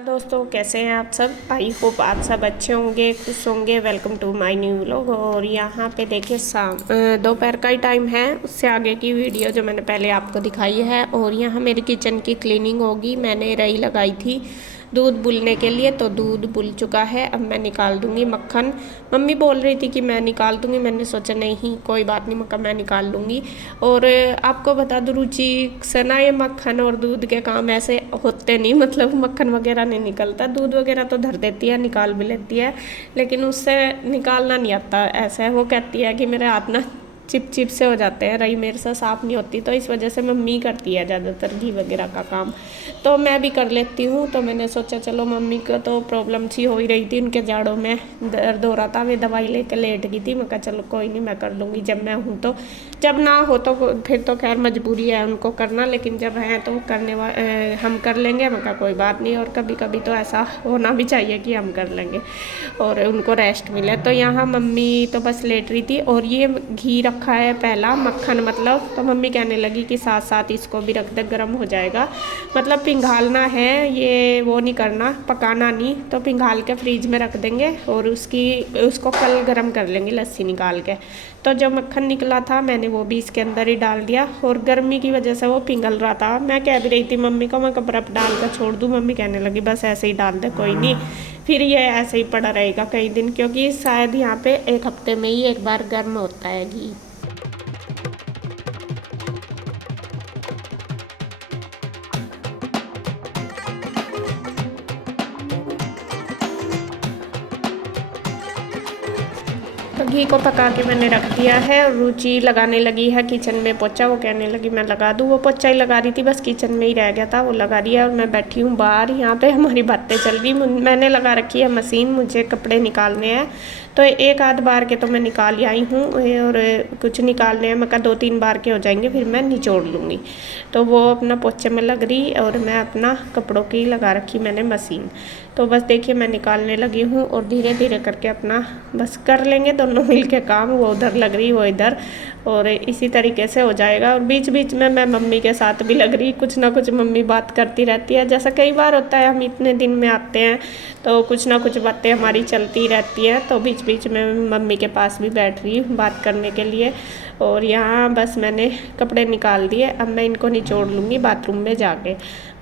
दोस्तों कैसे हैं आप सब। आई होप आप सब अच्छे होंगे, खुश होंगे। Welcome to my new vlog. और यहाँ पे देखिए दोपहर का ही टाइम है, उससे आगे की वीडियो जो मैंने पहले आपको दिखाई है। और यहाँ मेरी किचन की क्लीनिंग होगी। मैंने रई लगाई थी दूध बुलने के लिए, तो दूध बुल चुका है। अब मैं निकाल दूँगी मक्खन। मम्मी बोल रही थी कि मैं निकाल दूँगी, मैंने सोचा नहीं कोई बात नहीं मक्खन मैं निकाल लूँगी। और आपको बता दूँ रुचि से ना ये मक्खन और दूध के काम ऐसे होते नहीं, मतलब मक्खन वगैरह नहीं निकलता। दूध वगैरह तो धर देती है, निकाल भी लेती है, लेकिन उससे निकालना नहीं आता। ऐसा है, वो कहती है कि मेरे हाथ ना चिप चिप से हो जाते हैं, रही मेरे से साफ़ नहीं होती, तो इस वजह से मम्मी करती है ज़्यादातर घी वगैरह का काम, तो मैं भी कर लेती हूँ। तो मैंने सोचा चलो, मम्मी को तो प्रॉब्लम सी हो ही रही थी, उनके जाड़ों में दर्द हो रहा था, वे दवाई लेके लेट गई थी। मैं कहा चलो कोई नहीं मैं कर लूँगी, जब मैं हूँ तो। जब ना हो तो फिर तो खैर मजबूरी है उनको करना, लेकिन जब हैं तो हम कर लेंगे। मैं कहा कोई बात नहीं, और कभी कभी तो ऐसा होना भी चाहिए कि हम कर लेंगे और उनको रेस्ट मिले। तो यहाँ मम्मी तो बस लेट रही थी, और ये घी रखा है पहला मक्खन, मतलब तो मम्मी कहने लगी कि साथ साथ इसको भी रख दे, गर्म हो जाएगा। मतलब पिघालना है ये, वो नहीं करना, पकाना नहीं। तो पिघाल के फ्रीज में रख देंगे और उसको कल गर्म कर लेंगे लस्सी निकाल के। तो जो मक्खन निकला था मैंने वो भी इसके अंदर ही डाल दिया, और गर्मी की वजह से वो पिघल रहा था। मैं कह भी रही थी मम्मी को मैं बर्फ़ डाल कर छोड़ दूँ, मम्मी कहने लगी बस ऐसे ही डाल दे कोई नहीं, फिर ये ऐसे ही पड़ा रहेगा कई दिन, क्योंकि शायद यहाँ पे एक हफ्ते में ही एक बार गर्म होता है घी। तो घी को पका के मैंने रख दिया है, और रुचि लगाने लगी है किचन में पोछा। वो कहने लगी मैं लगा दूँ, वो पोछा ही लगा रही थी, बस किचन में ही रह गया था, वो लगा दिया। और मैं बैठी हूँ बाहर, यहाँ पे हमारी बातें चल रही। मैंने लगा रखी है मशीन, मुझे कपड़े निकालने हैं, तो एक आध बार के तो मैं निकाल आई हूँ, और कुछ निकालने हैं। मैं कहा 2-3 बार के हो जाएंगे फिर मैं निचोड़ लूँगी। तो वो अपना पोछे में लग रही, और मैं अपना कपड़ों की लगा रखी मैंने मशीन। तो बस देखिए मैं निकालने लगी हूँ, और धीरे धीरे करके अपना बस कर लेंगे दोनों मिल के काम। वो उधर लग रही वो इधर, और इसी तरीके से हो जाएगा। और बीच बीच में मैं मम्मी के साथ भी लग रही, कुछ ना कुछ मम्मी बात करती रहती है। जैसा कई बार होता है, हम इतने दिन में आते हैं तो कुछ ना कुछ बातें हमारी चलती रहती है, तो बीच बीच में मम्मी के पास भी बैठ रही हूँ बात करने के लिए। और यहाँ बस मैंने कपड़े निकाल दिए, अब मैं इनको निचोड़ लूँगी बाथरूम में जाके।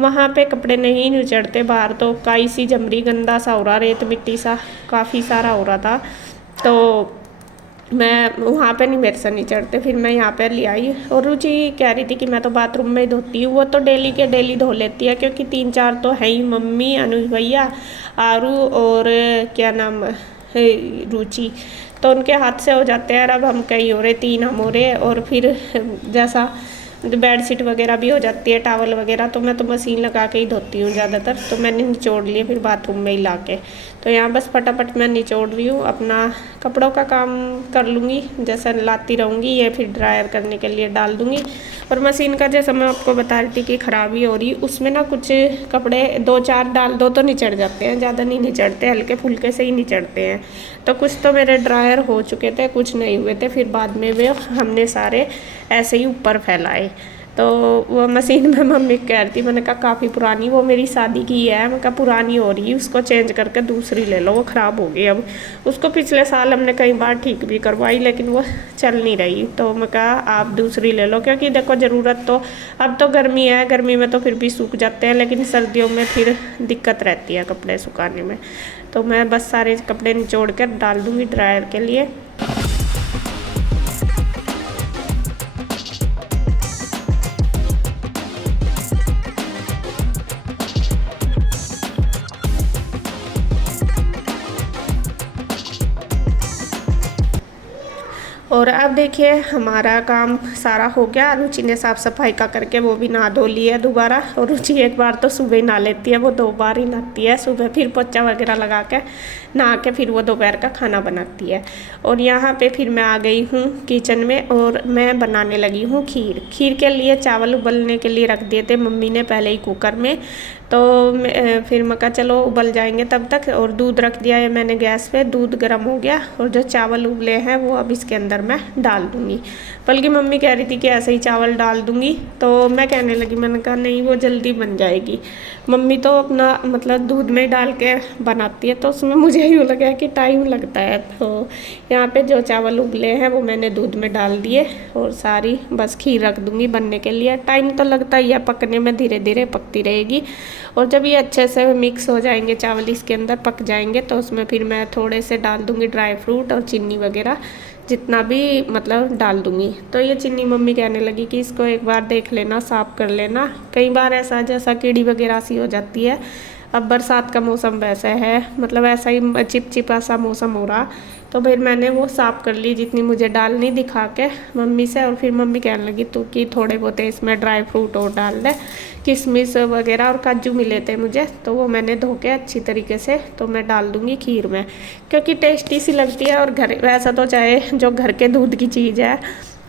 वहाँ पे कपड़े नहीं निचड़ते, बाहर तो काई सी जमरी, गंदा सा हो रहा, रेत मिट्टी सा काफ़ी सारा हो रहा था, तो मैं वहाँ पे नहीं मेरे से नहीं चढ़ते। फिर मैं यहाँ पे ले आई, और रुचि कह रही थी कि मैं तो बाथरूम में ही धोती हूँ। वो तो डेली के डेली धो लेती है, क्योंकि 3-4 तो है ही, मम्मी, अनुज भैया, आरू और क्या नाम है रुचि, तो उनके हाथ से हो जाते हैं। अब हम कई हो रहे, 3 हम हो रहे, और फिर जैसा बेडशीट वगैरह भी हो जाती है, टावल वगैरह, तो मैं तो मशीन लगा के ही धोती हूँ ज़्यादातर। तो मैंने निचोड़ लिए फिर बाथरूम में ही ला के। तो यहाँ बस फटाफट मैं निचोड़ रही हूँ, अपना कपड़ों का काम कर लूँगी, जैसा लाती रहूँगी ये फिर ड्रायर करने के लिए डाल दूँगी। और मशीन का जैसा मैं आपको बता रही थी कि ख़राबी हो रही, उसमें ना कुछ कपड़े 2-4 डाल दो तो निचड़ जाते हैं, ज़्यादा नहीं निचड़ते, हल्के फुल्के से ही निचड़ते हैं। तो कुछ तो मेरे ड्रायर हो चुके थे, कुछ नहीं हुए थे, फिर बाद में वे हमने सारे ऐसे ही ऊपर फैलाए। तो वो मशीन में मम्मी कह रही थी, मैंने कहा काफ़ी पुरानी, वो मेरी शादी की है, मैं कहा पुरानी हो रही है, उसको चेंज करके दूसरी ले लो, वो ख़राब हो गई अब। उसको पिछले साल हमने कई बार ठीक भी करवाई, लेकिन वो चल नहीं रही। तो मैं कहा आप दूसरी ले लो, क्योंकि देखो ज़रूरत तो, अब तो गर्मी है, गर्मी में तो फिर भी सूख जाते हैं, लेकिन सर्दियों में फिर दिक्कत रहती है कपड़े सुखाने में। तो मैं बस सारे कपड़े निचोड़ कर डाल दूँगी ड्रायर के लिए। और अब देखिए हमारा काम सारा हो गया। रुचि ने साफ़ सफाई का करके वो भी नहा धो ली है दोबारा। और रुचि एक बार तो सुबह ही नहा लेती है, वो 2 बार ही नहाती है सुबह, फिर पोछा वगैरह लगा के नहा के फिर वो दोपहर का खाना बनाती है। और यहाँ पे फिर मैं आ गई हूँ किचन में, और मैं बनाने लगी हूँ खीर। खीर के लिए चावल उबलने के लिए रख दिए थे मम्मी ने पहले ही कुकर में, तो फिर मैं कहा चलो उबल जाएंगे तब तक। और दूध रख दिया है मैंने गैस पे, दूध गर्म हो गया, और जो चावल उबले हैं वो अब इसके अंदर मैं डाल दूँगी। बल्कि मम्मी कह रही थी कि ऐसे ही चावल डाल दूँगी, तो मैं कहने लगी, मैंने कहा नहीं वो जल्दी बन जाएगी। मम्मी तो अपना मतलब दूध में डाल के बनाती है, तो उसमें मुझे यूँ लगा कि टाइम लगता है। तो यहाँ पे जो चावल उबले हैं वो मैंने दूध में डाल दिए और सारी बस खीर रख दूँगी बनने के लिए। टाइम तो लगता ही है पकने में, धीरे धीरे पकती रहेगी। और जब ये अच्छे से मिक्स हो जाएंगे चावल, इसके अंदर पक जाएंगे, तो उसमें फिर मैं थोड़े से डाल दूँगी ड्राई फ्रूट और चीनी वगैरह, जितना भी मतलब डाल दूँगी। तो ये चीनी मम्मी कहने लगी कि इसको एक बार देख लेना, साफ़ कर लेना, कई बार ऐसा जैसा कीड़ी वगैरह सी हो जाती है। अब बरसात का मौसम वैसा है, मतलब ऐसा ही चिपचिपा सा मौसम हो रहा। तो फिर मैंने वो साफ़ कर ली जितनी मुझे डालनी, दिखा के मम्मी से। और फिर मम्मी कहने लगी तू कि थोड़े बहुत इसमें ड्राई फ्रूट और डाल दे, किशमिश वगैरह और काजू मिले थे मुझे, तो वो मैंने धो के अच्छी तरीके से तो मैं डाल दूँगी खीर में, क्योंकि टेस्टी सी लगती है। और घर वैसा तो चाहे जो घर के दूध की चीज़ है,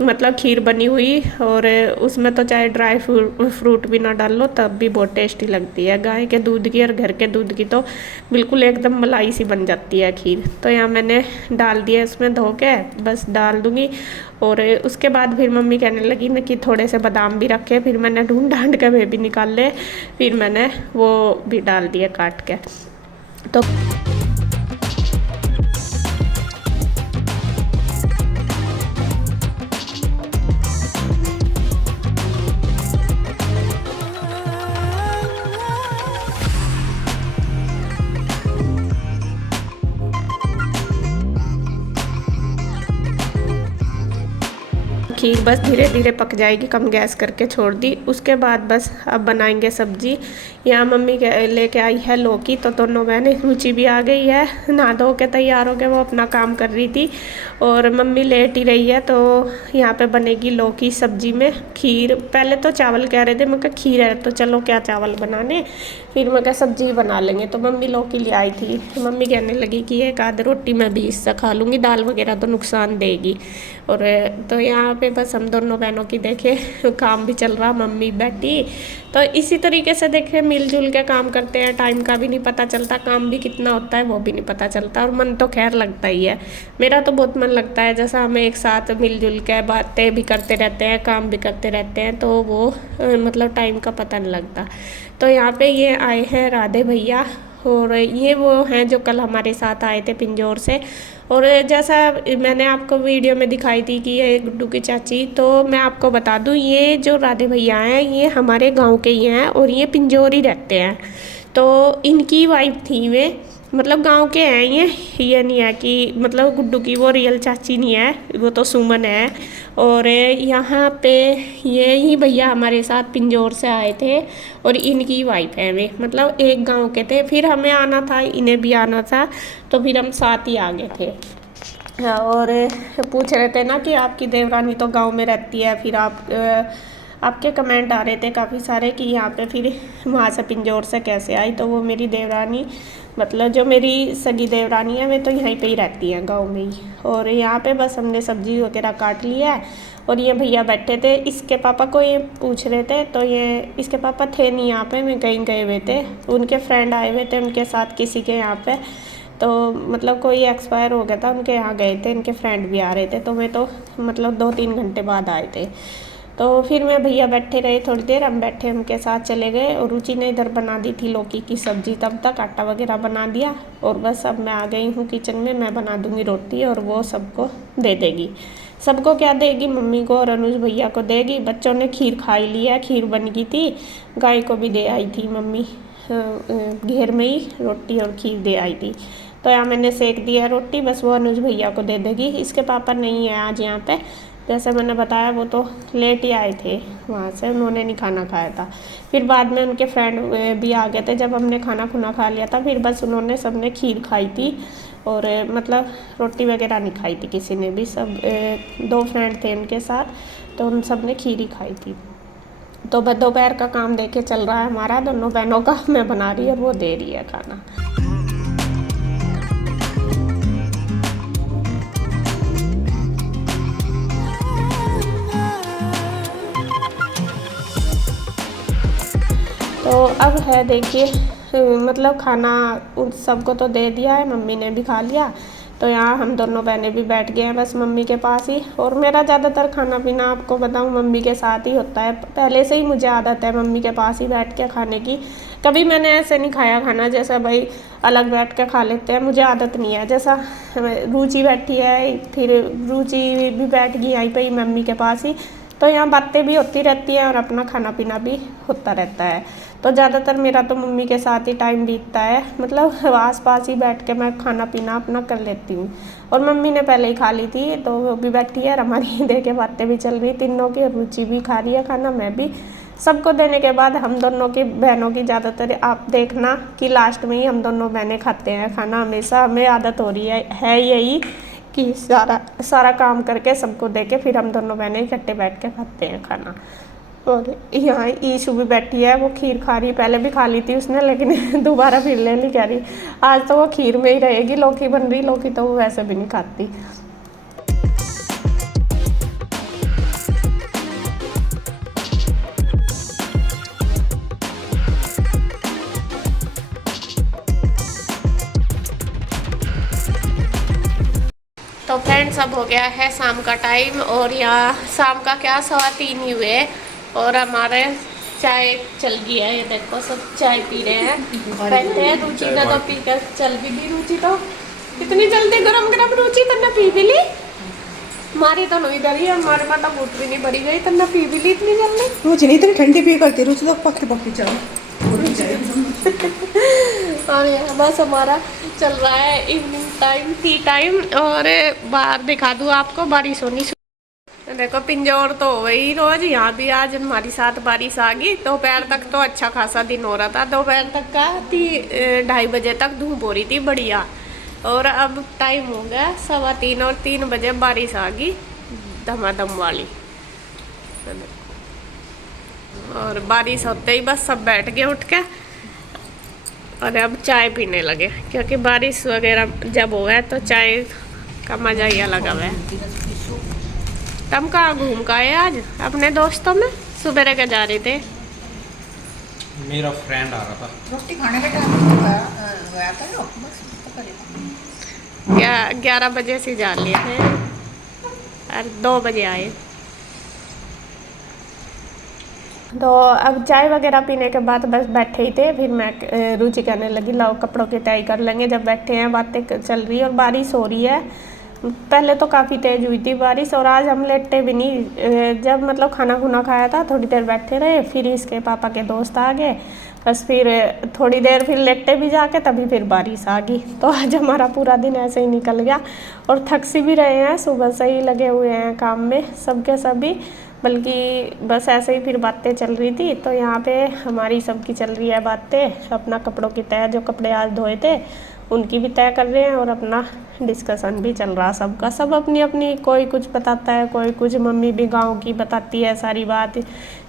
मतलब खीर बनी हुई, और उसमें तो चाहे ड्राई फ्रूट भी ना डाल लो तब भी बहुत टेस्टी लगती है। गाय के दूध की और घर के दूध की तो बिल्कुल एकदम मलाई सी बन जाती है खीर। तो यहाँ मैंने डाल दिया, इसमें धो के बस डाल दूँगी। और उसके बाद फिर मम्मी कहने लगी ना कि थोड़े से बादाम भी रखे, फिर मैंने ढूंढ ढांड के वे भी निकाल ले, फिर मैंने वो भी डाल दिए काट के। तो खीर बस धीरे धीरे पक जाएगी, कम गैस करके छोड़ दी। उसके बाद बस अब बनाएंगे सब्जी। यहाँ मम्मी लेके आई है लौकी, तो दोनों बहनें, रुचि भी आ गई है, नहा धो के तैयार हो के वो अपना काम कर रही थी, और मम्मी लेट ही रही है। तो यहाँ पे बनेगी लौकी सब्जी में खीर। पहले तो चावल कह रहे थे, मैं कहा खीर है तो चलो क्या चावल बनाने, फिर मैं कहा सब्जी बना लेंगे। तो मम्मी लौकी ले आई थी, तो मम्मी कहने लगी कि एक आध रोटी मैं भी इससे खा लूँगी, दाल वगैरह तो नुकसान देगी। और तो यहाँ पे बस हम दोनों बहनों की देखे काम भी चल रहा, मम्मी बैठी। तो इसी तरीके से देखे मिलजुल के काम करते हैं, टाइम का भी नहीं पता चलता, काम भी कितना होता है वो भी नहीं पता चलता, और मन तो खैर लगता ही है। मेरा तो बहुत मन लगता है, जैसा हमें एक साथ मिलजुल के बातें भी करते रहते हैं, काम भी करते रहते हैं, तो वो मतलब टाइम का पता नहीं लगता। तो यहाँ पे ये आए हैं राधे भैया, और ये वो हैं जो कल हमारे साथ आए थे पिंजौर से। और जैसा मैंने आपको वीडियो में दिखाई थी कि ये गुड्डू की चाची, तो मैं आपको बता दूं ये जो राधे भैया हैं ये हमारे गांव के ही हैं, और ये पिंजौर ही रहते हैं। तो इनकी वाइफ थी वे, मतलब गांव के हैं ये नहीं है कि मतलब गुड्डू की वो रियल चाची नहीं है, वो तो सुमन है। और यहाँ पे ये ही भैया हमारे साथ पिंजौर से आए थे, और इनकी वाइफ है वे, मतलब एक गांव के थे। फिर हमें आना था, इन्हें भी आना था, तो फिर हम साथ ही आ गए थे। और पूछ रहे थे ना कि आपकी देवरानी तो गांव में रहती है, फिर आपके कमेंट आ रहे थे काफ़ी सारे कि यहाँ पे फिर वहाँ से पिंजौर से कैसे आई। तो वो मेरी देवरानी, मतलब जो मेरी सगी देवरानी है, वे तो यहीं पे ही रहती हैं गांव में ही। और यहाँ पे बस हमने सब्जी वगैरह काट लिया है, और ये भैया बैठे थे, इसके पापा को ये पूछ रहे थे। तो ये इसके पापा थे नहीं यहाँ पे, मैं कहीं गए हुए थे, उनके फ्रेंड आए हुए थे उनके साथ किसी के यहाँ पे, तो मतलब कोई एक्सपायर हो गया था, उनके यहाँ गए थे, इनके फ्रेंड भी आ रहे थे, तो मैं तो मतलब 2-3 घंटे बाद आए थे। तो फिर मैं भैया बैठे रहे थोड़ी देर, हम बैठे, उनके साथ चले गए। और रुचि ने इधर बना दी थी लौकी की सब्जी, तब तक आटा वगैरह बना दिया, और बस अब मैं आ गई हूँ किचन में। मैं बना दूँगी रोटी और वो सबको दे देगी। सबको क्या देगी, मम्मी को और अनुज भैया को देगी। बच्चों ने खीर खा ही लिया, खीर बन गई थी, गाय को भी दे आई थी मम्मी, घेर में ही रोटी और खीर दे आई थी। तो यहाँ मैंने सेक दिया रोटी, बस वो अनुज भैया को दे देगी। इसके पापा नहीं है आज यहाँ पे, जैसे मैंने बताया वो तो लेट ही आए थे वहाँ से, उन्होंने नहीं खाना खाया था। फिर बाद में उनके फ्रेंड भी आ गए थे, जब हमने खाना खुना खा लिया था, फिर बस उन्होंने सबने खीर खाई थी, और मतलब रोटी वगैरह नहीं खाई थी किसी ने भी। सब 2 फ्रेंड थे उनके साथ, तो उन सब ने खीर ही खाई थी। तो बस दोपहर का काम देखे चल रहा है हमारा दोनों बहनों का, मैं बना रही और वो दे रही है खाना। तो अब है देखिए, मतलब खाना उन सबको तो दे दिया है, मम्मी ने भी खा लिया। तो यहाँ हम दोनों बहनें भी बैठ गए हैं बस मम्मी के पास ही। और मेरा ज़्यादातर खाना पीना आपको बताऊँ मम्मी के साथ ही होता है, पहले से ही मुझे आदत है मम्मी के पास ही बैठ के खाने की। कभी मैंने ऐसे नहीं खाया खाना जैसा भाई अलग बैठ के खा लेते हैं, मुझे आदत नहीं है। जैसा रुचि बैठी है, फिर रुचि भी बैठ गई यहीं पे ही मम्मी के पास ही, तो यहाँ बातें भी होती रहती हैं और अपना खाना पीना भी होता रहता है। तो ज़्यादातर मेरा तो मम्मी के साथ ही टाइम बीतता है, मतलब आस पास ही बैठ के मैं खाना पीना अपना कर लेती हूँ। और मम्मी ने पहले ही खा ली थी तो वो भी बैठी है और हमारी देखे बातें भी चल रही तीनों की, रुचि भी खा रही है खाना, मैं भी। सबको देने के बाद हम दोनों की बहनों की ज़्यादातर आप देखना कि लास्ट में ही हम दोनों बहनें खाते हैं खाना। हमेशा हमें आदत हो रही है यही कि सारा काम करके सबको दे के फिर हम दोनों बहनें इकट्ठे बैठ के खाते हैं खाना। और यहाँ ईशु भी बैठी है, वो खीर खा रही, पहले भी खा ली थी उसने लेकिन दोबारा फिर ले ली, कह रही आज तो वो खीर में ही रहेगी। लौकी बन रही, लौकी तो वो वैसे भी नहीं खाती। तो फ्रेंड्स अब हो गया है शाम का टाइम और यहाँ शाम का क्या 3:15 ही हुए और हमारे चाय चल गई है। ये देखो सब चाय पी रहे हैं, बैठे हैं। रुचि ने तो पी कर चल भी ली, रुचि तो इतनी जल्दी गरम गरम रुचि तन्ने पी भी ली। हमारी तो नहीं इधर ही, हमारे पास तो बूट भी नहीं भरी गई, तन्ने पी भी ली इतनी जल्दी। रुचि नहीं इतनी ठंडी पी करती, रुचि तो पक्की पक्की चाय। और यहाँ बस हमारा चल रहा है इवनिंग टाइम, टी टाइम। और बाहर दिखा दूँ आपको, बारिश होनी देखो पिंजौर तो हो गई रोज, यहाँ भी आज हमारी साथ बारिश आ गई। दोपहर तक तो अच्छा खासा दिन हो रहा था, दोपहर तक का 2:30 बजे तक धूप हो रही थी बढ़िया। और अब टाइम हो गया 3:15 और 3 बजे बारिश आ गई धमाधम वाली। और बारिश होते ही बस सब बैठ गए उठ के और अब चाय पीने लगे, क्योंकि बारिश वगैरह जब हो गया तो चाय का मज़ा ही अलग है। तुम कहाँ घूम का आए आज अपने दोस्तों में? सुबह के जा रहे थे, मेरा फ्रेंड आ रहा था, रोटी खाने का टाइम गया था ना, बस तो 11 बजे से जा लिए थे और 2 बजे आए। तो अब चाय वगैरह पीने के बाद बस बैठे ही थे, फिर मैं रुचि कहने लगी लाओ कपड़ों की तैयारी कर लेंगे। जब बैठे हैं बातें चल रही है और बारिश हो रही है, पहले तो काफ़ी तेज़ हुई थी बारिश। और आज हम लेटे भी नहीं, जब मतलब खाना खुना खाया था थोड़ी देर बैठे रहे, फिर इसके पापा के दोस्त आ गए, बस फिर थोड़ी देर फिर लेटे भी जाके, तभी फिर बारिश आ गई। तो आज हमारा पूरा दिन ऐसे ही निकल गया और थक सी भी रहे हैं, सुबह से ही लगे हुए हैं काम में सबके सभी, बल्कि बस ऐसे ही फिर बातें चल रही थी। तो यहाँ पे हमारी सबकी चल रही है बातें, अपना कपड़ों की तय, जो कपड़े आज धोए थे उनकी भी तय कर रहे हैं और अपना डिस्कशन भी चल रहा सबका। सब अपनी अपनी, कोई कुछ बताता है, कोई कुछ, मम्मी भी गांव की बताती है सारी बात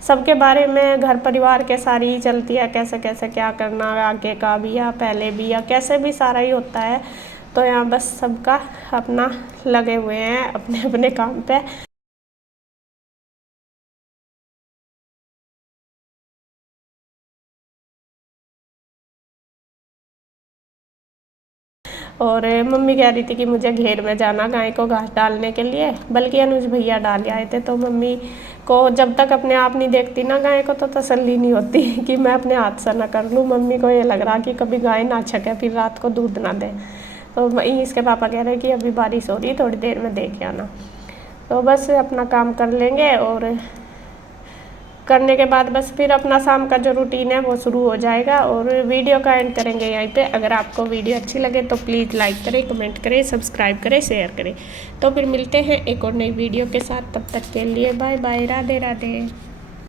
सबके बारे में, घर परिवार के सारी ही चलती है, कैसे कैसे क्या करना आगे का भी या पहले भी या कैसे भी सारा ही होता है। तो यहाँ बस सबका अपना लगे हुए हैं अपने अपने काम पे। और मम्मी कह रही थी कि मुझे घेर में जाना गाय को घास डालने के लिए, बल्कि अनुज भैया डाल आए थे। तो मम्मी को जब तक अपने आप नहीं देखती ना गाय को, तो तसल्ली नहीं होती कि मैं अपने हाथ से ना कर लूँ। मम्मी को ये लग रहा कि कभी गाय ना छके, फिर रात को दूध ना दे। तो इसके पापा कह रहे कि अभी बारिश हो रही है, थोड़ी देर में देख आना। तो बस अपना काम कर लेंगे और करने के बाद बस फिर अपना शाम का जो रूटीन है वो शुरू हो जाएगा। और वीडियो का एंड करेंगे यहीं पे। अगर आपको वीडियो अच्छी लगे तो प्लीज़ लाइक करें, कमेंट करें, सब्सक्राइब करें, शेयर करें। तो फिर मिलते हैं एक और नई वीडियो के साथ, तब तक के लिए बाय बाय, राधे राधे।